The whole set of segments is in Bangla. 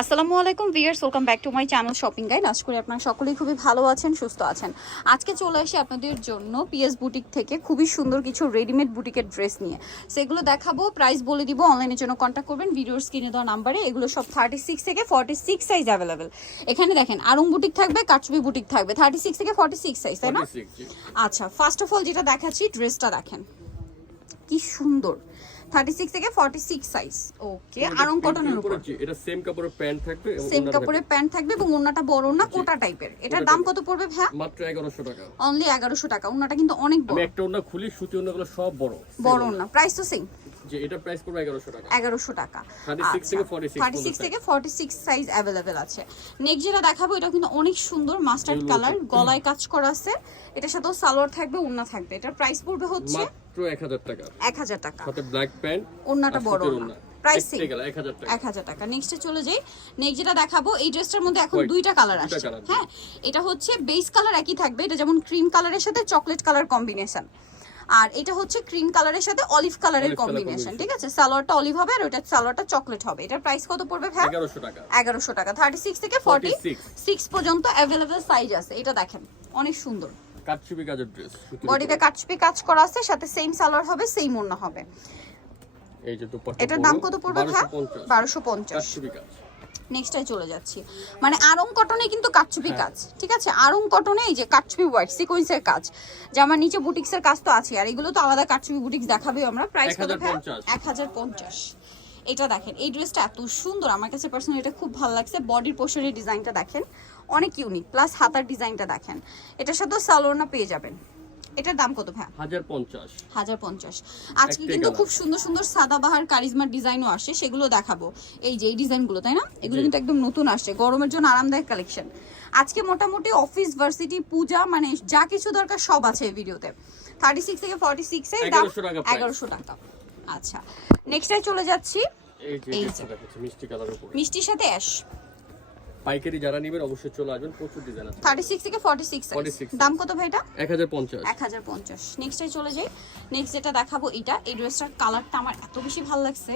আসসালামু আলাইকুম viewers welcome back to my channel shopping guide. আশা করি আপনারা সকলেই খুবই ভালো আছেন সুস্থ আছেন। আজকে চলে আসি আপনাদের জন্য পিএস বুটিক থেকে খুবই সুন্দর কিছু রেডিমেড বুটিকের ড্রেস নিয়ে। সেগুলো দেখাবো প্রাইস বলে দিব অনলাইনের জন্য কন্ট্যাক্ট করবেন ভিডিওর স্ক্রিনে দেওয়া নাম্বারে এগুলো সব থার্টি সিক্স থেকে ফর্টি সিক্স সাইজ অ্যাভেলেবেল এখানে দেখেন আরং বুটিক থাকবে কাচবি বুটিক থাকবে থার্টি সিক্স থেকে ফর্টি সিক্স সাইজ তাই না? আচ্ছা ফার্স্ট অফ অল যেটা দেখাচ্ছি ড্রেসটা দেখেন। কি সুন্দর। থার্টি সিক্স থেকে forty six size okay Aarong কটনের উপর এটা সেম কাপড়ের প্যান্ট থাকবে এবং সেম কাপড়ের প্যান্ট থাকবে এবং ওন্নাটা বড় না কোটা টাইপের এটার দাম কত পড়বে ভ্যা মাত্র 1100 টাকা। অনলি এগারোশো টাকা। ওন্নাটা কিন্তু অনেক আমি বড়। একটা ওড়না খুলি সুতি ওড়নাগুলো সব বড়। বড় না প্রাইস তো সেম যে এটা প্রাইস পড়বে 1100 টাকা। এগারোশো টাকা। 36 থেকে 46 থার্টি সিক্স থেকে ফর্টি সিক্স সাইজ অ্যাভেলেবেল আছে। নেক্সট যেটা দেখাবো এটা কিন্তু অনেক সুন্দর মাস্টার্ড কালার গলায় কাজ করা আছে। এটার সাথেও সালোয়ার থাকবে ওন্না থাকবে। এটার প্রাইস পড়বে হচ্ছে মাত্র 1000 টাকা। এক হাজার টাকা। সাথে ব্ল্যাক প্যান্ট ওন্নাটা বড় না প্রাইস সেম 1000 টাকা। নেক্সটে চলে যাই। নেক্সট যেটা দেখাবো এই ড্রেসটার মধ্যে এখন দুইটা কালার আসছে। হ্যাঁ এটা হচ্ছে বেস কালার একই থাকবে। এটা যেমন ক্রিম কালারের সাথে চকলেট কালার কম্বিনেশন আর এটা হচ্ছে ক্রিম কালারের সাথে অলিভ কালারের কম্বিনেশন ঠিক আছে? সালোয়ারটা অলিভ হবে আর ওটা সালোয়ারটা চকলেট হবে। এটার প্রাইস কত পড়বে ভাই 1100 টাকা। এগারোশো টাকা। থার্টি সিক্স থেকে ফর্টি 46 সিক্স পর্যন্ত অ্যাভেলেবেল সাইজ আছে। এটা দেখেন অনেক সুন্দর। কাটছবি কাজের ড্রেস বডিতে। কাটচুপি কাজ করা আছে সাথে সেম সালোয়ার হবে সেম ওড়না হবে। এই যে দুপাট্টা এটার দাম কত পড়বে ভাই? 1250 বারোশো পঞ্চাশ। কাজ। নেক্সটটাই চলে যাচ্ছি। মানে আরং কটনে কিন্তু কাটচুপি হ্যাঁ। কাজ ঠিক আছে? আরং কটনে এই যে কাটচুপি হোয়াইট সিকোয়েন্সের কাজ। জামার নিচে বুটিক্সের কাজ তো আছে আর এগুলো তো আলাদা কাটচুপি বুটিক্স দেখাবে আমরা। প্রাইস কত 1050 এক হাজার পঞ্চাশ। এটা দেখেন এই ড্রেসটা এত সুন্দর আমার কাছে পার্সোনালি এটা খুব ভালো লাগছে। বডির পোর্শনের ডিজাইনটা দেখেন অনেক ইউনিক প্লাস হাতার ডিজাইনটা দেখেন। এটার সাথেও সালোয়ারনা পেয়ে যাবেন। এটার দাম কত ভাই 1050 হাজার পঞ্চাশ। আজকে কিন্তু খুব সুন্দর সুন্দর সাদাবাহার কারিজমার ডিজাইনও আসে সেগুলো দেখাবো। এই যে এই ডিজাইনগুলো তাই না? এগুলো কিন্তু একদম নতুন আসছে গরমের জন্য আরামদায়ক কালেকশন আজকে মোটামুটি অফিস ভার্সিটি পূজা মানে যা কিছু দরকার সব আছে এই ভিডিওতে থার্টি সিক্স থেকে ফর্টি সিক্স এর দাম 1100 এগারোশো টাকা। আচ্ছা নেক্সটে চলে যাচ্ছি। এই যে মিষ্টি কালারের উপরে। মিষ্টির সাথে অ্যাশ পাইকারি যারা নেবেন অবশ্যই চলে আসবেন প্রচুর ডিজাইন আছে। থার্টি সিক্স থেকে ফর্টি সিক্স 46 দাম কত ভাই এটা? 1050 এক হাজার পঞ্চাশ। নেক্সটে চলে যাই। নেক্সট যেটা দেখাবো এটা এই ড্রেসটার কালারটা আমার এত বেশি ভালো লাগছে।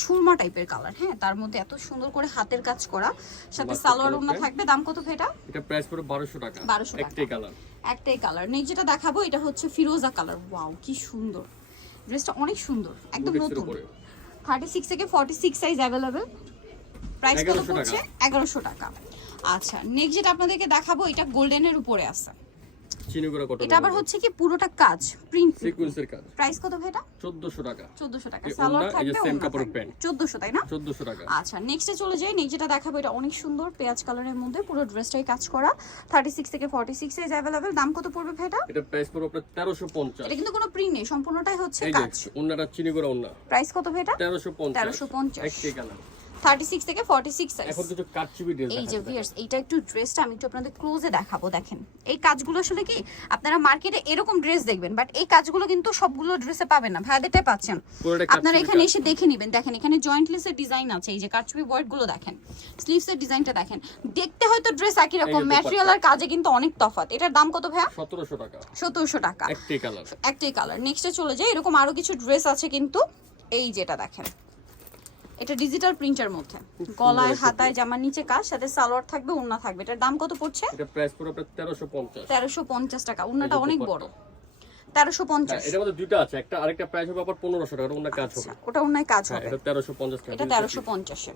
সুরমা টাইপের কালার হ্যাঁ? তার মধ্যে এত সুন্দর করে হাতের কাজ করা। সাথে সালোয়ার ওড়না থাকবে। দাম কত এটা? এটা প্রাইস পড়বে 1200 টাকা। 1200 টাকা। একটাই কালার একটাই কালার নেক্সট যেটা দেখাবো এটা হচ্ছে ফিরোজা কালার ওয়াও কি সুন্দর। ড্রেসটা অনেক সুন্দর একদম নতুন। থার্টি সিক্স থেকে forty six size available price কত পড়ছে? এগারোশো টাকা। আচ্ছা নেক্সট যেটা আপনাদেরকে দেখাবো এটা গোল্ডেনের উপরে আছে। চিনিগুড়া কটন এটা আবার হচ্ছে কি পুরোটা কাজ প্রিন্ট সিকোয়েন্সের কাজ। প্রাইস কত ভাই এটা? 1400 টাকা। চোদ্দশো টাকা। সালোয়ার থাকবে same কাপড়ের প্যান্ট। চোদ্দশো তাই না? 1400 টাকা। আচ্ছা নেক্সটে চলে যাই। নেক্সট যেটা দেখাবো এটা অনেক সুন্দর পেঁয়াজ কালারের মধ্যে পুরো ড্রেসটাই কাজ করা। থার্টি সিক্স থেকে ফর্টি সিক্স সাইজ অ্যাভেলেবেল দাম কত পড়বে ভাইটা এটা? প্রাইস পড়বে আপনার 1350 এটা কিন্তু কোনো প্রিন্ট নেই সম্পূর্ণটাই হচ্ছে কাজ। ওন্নাটা চিনিগুড়া ওন্না প্রাইস কত ভাইটা 1350 1350 একটাই কালার থার্টি সিক্স থেকে ফর্টি সিক্স সাইজ এখন কিছু কাটছবি ড্রেস এই যে ভিয়ার্স এইটা একটু ড্রেসটা আমি একটু আপনাদের ক্লোজে দেখাবো দেখেন। এই কাজগুলো আসলে কি আপনারা মার্কেটে এরকম ড্রেস দেখবেন বাট এই কাজগুলো কিন্তু সবগুলো ড্রেসে পাবেন না ভাইয়াদেরটাই পাচ্ছেন। আপনারা এখানে এসে দেখে নেবেন দেখেন এখানে জয়েন্টলেসের ডিজাইন আছে এই যে ওয়ার্ডগুলো দেখেন স্লিভস এর ডিজাইনটা দেখেন। দেখতে হয়তো ড্রেস একই রকম ম্যাটেরিয়াল আর কাজে কিন্তু অনেক তফাৎ। এটার দাম কত ভাইয়া? 1700 টাকা। সতেরোশো টাকা। একটাই কালার একটাই কালার নেক্সটে চলে যায় এরকম আরও কিছু ড্রেস আছে কিন্তু এই যেটা দেখেন। এটা ডিজিটাল প্রিন্টের মধ্যে। গলায় হাতায় জামার নিচে কাজ সাথে সালোয়ার থাকবে ওড়না থাকবে। এটার দাম কত পড়ছে? এটা প্রাইস পড়বে আপনার 1350 তেরোশো পঞ্চাশ টাকা। ওড়নাটা এই যে অনেক বড়। তেরোশো হ্যাঁ পঞ্চাশ এটার মধ্যে দুইটা আছে। একটা আরেকটা প্রাইস হবে আবার 1500 টাকা। ওন্না কাজ হবে। আচ্ছা ওটা অন্যায় কাজ হ্যাঁ হবে। এটা 1350 টাকা। এটা তেরোশো পঞ্চাশে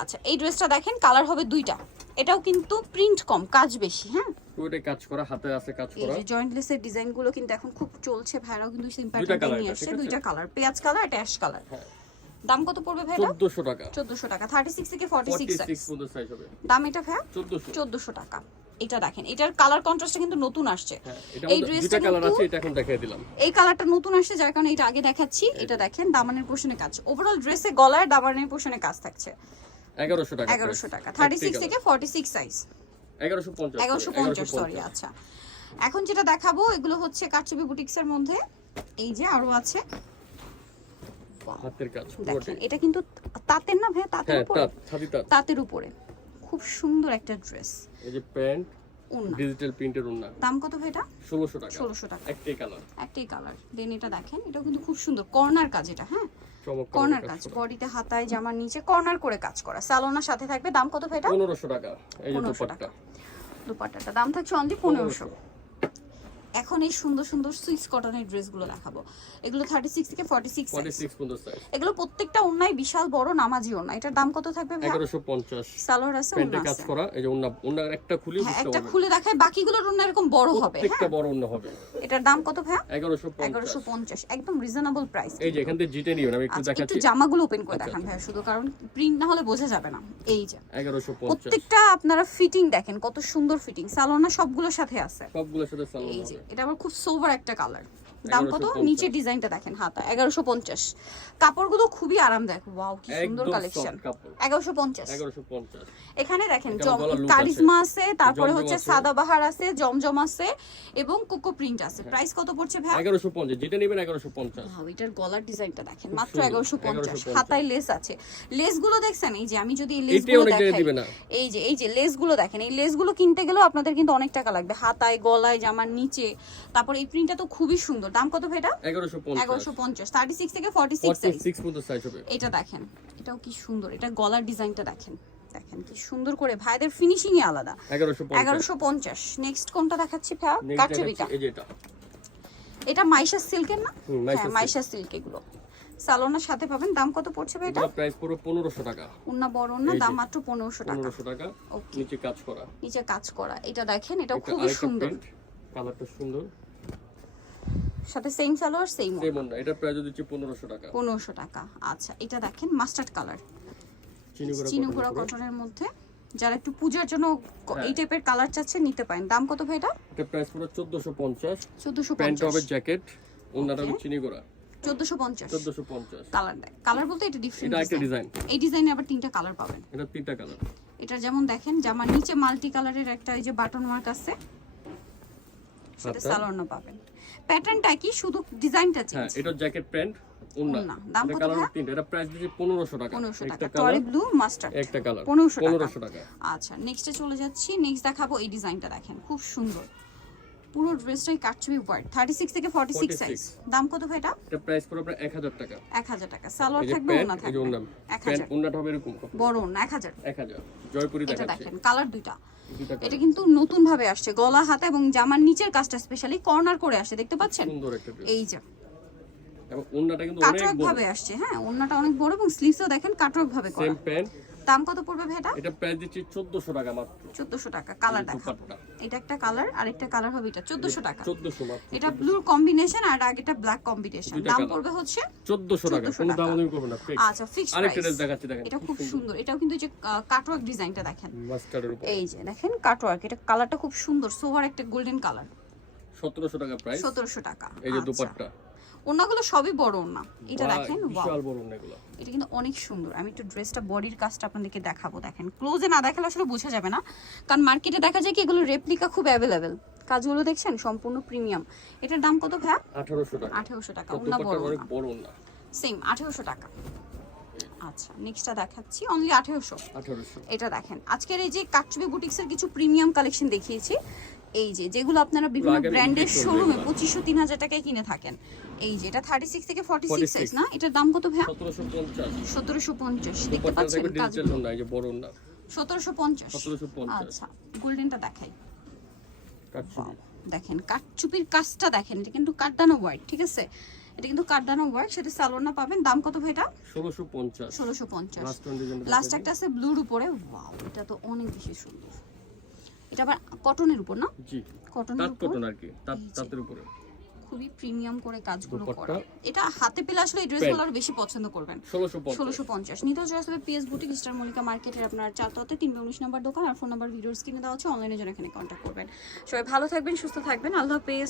আচ্ছা এই ড্রেসটা দেখেন কালার হবে দুইটা। এটাও কিন্তু প্রিন্ট কম কাজ বেশি হ্যাঁ? পুরোটাই কাজ করা হাতে আছে কাজ এই করা। যে জয়েন্টলেসের ডিজাইনগুলো কিন্তু এখন খুব চলছে ভাইরাও কিন্তু সিম দুইটা নিয়ে আসছে দুইটা কালার পেঁয়াজ কালার এটা অ্যাশ কালার হ্যাঁ। দাম কত পড়বে ভাইটা 1400 টাকা। চোদ্দশো টাকা। থার্টি সিক্স থেকে ফর্টি সিক্স 46 পর্যন্ত সাইজ হবে। দাম এটা ভাইয়া? 1400 চোদ্দশো টাকা। এটা দেখেন এটার কালার কন্ট্রাস্টটা কিন্তু নতুন আসছে। হ্যাঁ এই ড্রেসটা কালার আছে এটা এখন দেখিয়ে দিলাম। এই কালারটা নতুন আসছে যার কারণে এটা আগে দেখাচ্ছি। এটা দেখেন দামানের পোর্শনে কাজ। ওভারঅল ড্রেসে গলায় দামানের পোর্শনে কাজ থাকছে। 1100 টাকা এগারোশো টাকা। থার্টি সিক্স থেকে ফর্টি সিক্স সাইজ 1150 এগারোশো পঞ্চাশ সরি আচ্ছা। এখন যেটা দেখাবো এগুলো হচ্ছে কারচুপি বুটিক্সের মধ্যে। এই যে আরও আছে। হাতের কাজ দেখেন এটা কিন্তু তাঁতের না ভাই তাঁতের হ্যাঁ উপরে? তাঁত ছাদি তাঁত। তাঁতের উপরে। খুব সুন্দর একটা ড্রেস। এই যে প্যান্ট ডিজিটাল প্রিন্টের ওন্না দাম কত ভাই এটা? 1600 টাকা। ষোলোশো টাকা। একটাই কালার। একটাই কালার। দেন এটা দেখেন এটাও কিন্তু খুব সুন্দর। কর্নার কাজ এটা হ্যাঁ? কর্নার কাজ বডিতে হাতায় জামার নিচে কর্নার করে কাজ করা। সালোনার সাথে থাকবে দাম কত ভাই এটা? পনেরোশো টাকা। এই যে 1500 দোপাট্টা। দুপাট্টাটা দাম থাকছে অনলি পনেরোশো। এখন এই সুন্দর সুন্দর সুইস কটনের ড্রেসগুলো দেখাবো। এগুলো থার্টি সিক্স থেকে ফর্টি সিক্স এগুলো প্রত্যেকটা অন্যায় বিশাল বড় নামাজি ওনা এটার দাম কত থাকবে এগারোশো পঞ্চাশ। সালোয়ার আছে কাজ করা এই যে একটা খুলে হ্যাঁ একটা খুলে দেখায় বাকিগুলোর এরকম বড় হবে প্রত্যেকটা হ্যাঁ বড় হবে। এটার দাম কত ভাই এগারোশো এগারোশো পঞ্চাশ একদম রিজনেবল প্রাইস এই যে এখান থেকে জিটে নিবেন আমি একটু আচ্ছা একটু জামাগুলো ওপেন করে আচ্ছা, দেখান ভাইয়া শুধু কারণ প্রিন্ট না হলে বোঝা যাবে না। এই যে এগারোশো প্রত্যেকটা আপনারা ফিটিং দেখেন কত সুন্দর ফিটিং সালোনা সবগুলোর সাথে আছে। সবগুলোর সাথে হবে। এটা আবার খুব সোভার একটা কালার দাম কত? নিচে ডিজাইনটা দেখেন হাতা এগারোশো পঞ্চাশ। কাপড়গুলো খুবই আরামদায়ক ওয়াও কি সুন্দর কালেকশন এগারোশো পঞ্চাশ। এখানে দেখেন জম কারিজমা আছে। তারপরে হচ্ছে। সাদাবাহার আছে জমজম আছে এবং কোকো প্রিন্ট আছে। প্রাইস কত পড়ছে ভাই এগারোশো পঞ্চাশ যেটা নেবেন এগারোশো পঞ্চাশ। এটার গলার ডিজাইনটা দেখেন মাত্র এগারোশো পঞ্চাশ। হাতায় লেস আছে। লেসগুলো দেখছেন? এই যে আমি যদি এই লেসগুলো দেখাই। এই যে এই যে লেসগুলো দেখেন এই লেসগুলো কিনতে গেলেও আপনাদের কিন্তু অনেক টাকা লাগবে। হাতায় গলায় জামার নিচে তারপর এই প্রিন্টটা তো খুবই সুন্দর। দাম কত ভাই এটা? এগারোশো পঞ্চাশ। থার্টি সিক্স থেকে ফর্টি সিক্স এটা দেখেন এটাও কি সুন্দর এটা গলার ডিজাইনটা দেখেন। দেখেন কি সুন্দর করে ভাইদের ফিনিশিং এ আলাদা। এগারোশো পঞ্চাশ। নেক্সট কোনটা দেখাচ্ছি ভাইয়া? কাটচুবিটা এই যে এটা। এটা। মাইশা সিল্কের না? হ্যাঁ মাইশা সিল্ক এগুলো। সালোনার সাথে পাবেন। দাম কত পড়ছে ভাই এটা? প্রাইস পুরো পনেরোশো টাকা। উন্না বড় না দাম মাত্র পনেরোশো টাকা। পনেরোশো টাকা। ওকে নিচে কাজ করা। নিচে কাজ করা। এটা দেখেন একটা খুবই সুন্দর। কালারটা সুন্দর। সাথে সেম সালোয়ার সেম সেম এটা প্রাইস দিচ্ছি পনেরোশো টাকা। পনেরোশো টাকা। আচ্ছা এটা দেখেন মাস্টার্ড কালার চিনি করে কটনের মধ্যে। যারা একটু পূজার জন্য হ্যাঁ। এই টাইপের কালার চাচ্ছে নিতে পারেন। দাম কত ভাই এটা? এটা প্রাইস পুরো চোদ্দোশো পঞ্চাশ। চোদ্দশো প্যান্ট পঞ্চাশ হবে জ্যাকেট ওনাটা হবে Okay. চিনি করা চোদ্দশো পঞ্চাশ। চোদ্দোশো পঞ্চাশ। কালার কালার বলতে এটা ডিফারেন্ট এটা একটা ডিজাইন এই ডিজাইনে আবার তিনটা কালার পাবেন। এটা তিনটা কালার এটা যেমন দেখেন জামার নিচে মাল্টি কালারের একটা এই যে বাটন মার্ক আছে। হাতা। সালোয়ারও পাবেন। প্যাটার্নটা কি? শুধু ডিজাইনটা হ্যাঁ চেঞ্জ এটা জ্যাকেট প্যান্ট ওনা দাম কত কালার তিনটা এটা প্রাইস দিচ্ছি পনেরোশো টাকা। টাকা। কালার টরি ব্লু মাস্টার্ড একটা কালার 1500 পনেরোশো টাকা। আচ্ছা নেক্সটে চলে যাচ্ছি। নেক্সট দেখাবো এই ডিজাইনটা দেখেন। খুব সুন্দর। পুরো ড্রেসটাই কাটছবি থার্টি সিক্স থেকে ফর্টি সিক্স 46 সাইজ দাম কত ভাই এটা? এটা প্রাইস পুরো এক হাজার টাকা। এক হাজার টাকা। সালোয়ার এই যে থাকবে ওনা এই থাকবে। ওনা এক প্যান্ট হাজার। ওনাটা হবে এরকম বড় ওনা এক হাজার। এক হাজার। জয়পুরি এটা দেখাচ্ছে। দেখেন কালার দুইটা। এটা কিন্তু নতুন ভাবে আসছে গলা হাতা এবং জামার নিচের কাজটা স্পেশালি কর্নার করে আসে দেখতে পাচ্ছেন? সুন্দর একটা এই যে। এবং ওনাটা কিন্তু অনেক বড়। ভাবে আসছে হ্যাঁ ওন্নাটা অনেক বড় এবং স্লিভসও দেখেন কাটওয়ার্ক ভাবে করা। সেম প্যান্ট দাম কত পড়বে ভাই এটা? প্রাইস দিচ্ছি চোদ্দোশো টাকা মাত্র। চোদ্দশো টাকা কালার দেখাবো এটা একটা কালার আরেকটা কালার হবে এটা চোদ্দশো টাকা। চোদ্দোশো মাত্র এটা ব্লুর কম্বিনেশন আর আগেটা ব্ল্যাক কম্বিনেশন দাম পড়বে হচ্ছে চোদ্দোশো টাকা কোনো দাম আমি করব না। আচ্ছা ফিক্সড আরেকটা ড্রেস দেখাচ্ছি দেখেন। এটা খুব সুন্দর। এটাও কিন্তু যে কাটওয়ার্ক ডিজাইনটা দেখেন। মাস্টার্ডের উপর। এই যে দেখেন কাটওয়ার্ক এটা কালারটা খুব সুন্দর সোভার একটা গোল্ডেন কালার সতেরোশো টাকা প্রাইস সতেরোশো টাকা এই যে আচ্ছা। দুপাট্টা। ওনাগুলো সবই বড় ওনা এটা দেখেন বিশাল বড় এটা কিন্তু অনেক সুন্দর। আমি একটু ড্রেসটা বডির কাজটা আপনাদেরকে দেখাবো দেখেন। ক্লোজে না দেখালে আসলে বোঝা যাবে না কারণ মার্কেটে দেখা যায় কি এগুলো রেপ্লিকা খুব অ্যাভেলেবেল কাজগুলো দেখছেন সম্পূর্ণ প্রিমিয়াম এটার দাম কত ভাইয়া? আঠারোশো টাকা। আঠেরোশো টাকা ওনা বড় ওনা সেম আঠেরোশো টাকা। আচ্ছা নেক্সটটা দেখাচ্ছি অনলি আঠেরোশো। এটা দেখেন আজকের এই যে কাটচুবি বুটিক্সের কিছু প্রিমিয়াম কালেকশন দেখিয়েছি। এই যে যেগুলো আপনারা বিভিন্ন ব্র্যান্ডের শোরুমে। পঁচিশশো তিন হাজার টাকায় কিনে থাকেন। এই যে এটা থার্টি সিক্স থেকে 46 সাইজ না? এটার দাম কত পঞ্চাশ। সতেরোশো পঞ্চাশ দেখতে পাচ্ছেন থাকবে কাজ না এই যে বড় না। সতেরোশো পঞ্চাশ। সতেরোশো পঞ্চাশ। আচ্ছা গোল্ডেনটা দেখাই। দেখেন কাঠচুপির কাজটা দেখেন এটা কিন্তু কাঠদানো ওয়ার্ক ঠিক আছে? এটা কিন্তু কাঠদানো ওয়ার্ক সেটা সালোয়ার পাবেন। দাম কত ভাই এটা ষোলোশো পঞ্চাশ। ষোলোশো পঞ্চাশ। লাস্ট একটা আছে ব্লুর উপরে। ওয়াও এটা তো অনেক বেশি সুন্দর। এটা আবার কটনের উপর না? জি কটনের উপর? কটন আর কি তাঁত তাঁতের উপরে। খুবই প্রিমিয়াম করে কাজগুলো করে। এটা হাতে পেলে আসলে এই ড্রেসগুলো আরও বেশি পছন্দ করবেন। ষোলোশো পঞ্চাশ। নিতেও চলে আসবে পিএস বুটিক স্টার মল্লিকা মার্কেটের আপনার চারটাতে তিনশো উনিশ নম্বর দোকান আর ফোন নাম্বার ভিডিওর স্ক্রিনে দেওয়া হচ্ছে অনলাইনে জন্য এখানে কন্ট্যাক্ট করবেন। সবাই ভালো থাকবেন সুস্থ থাকবেন। আল্লাহ হাফেজ।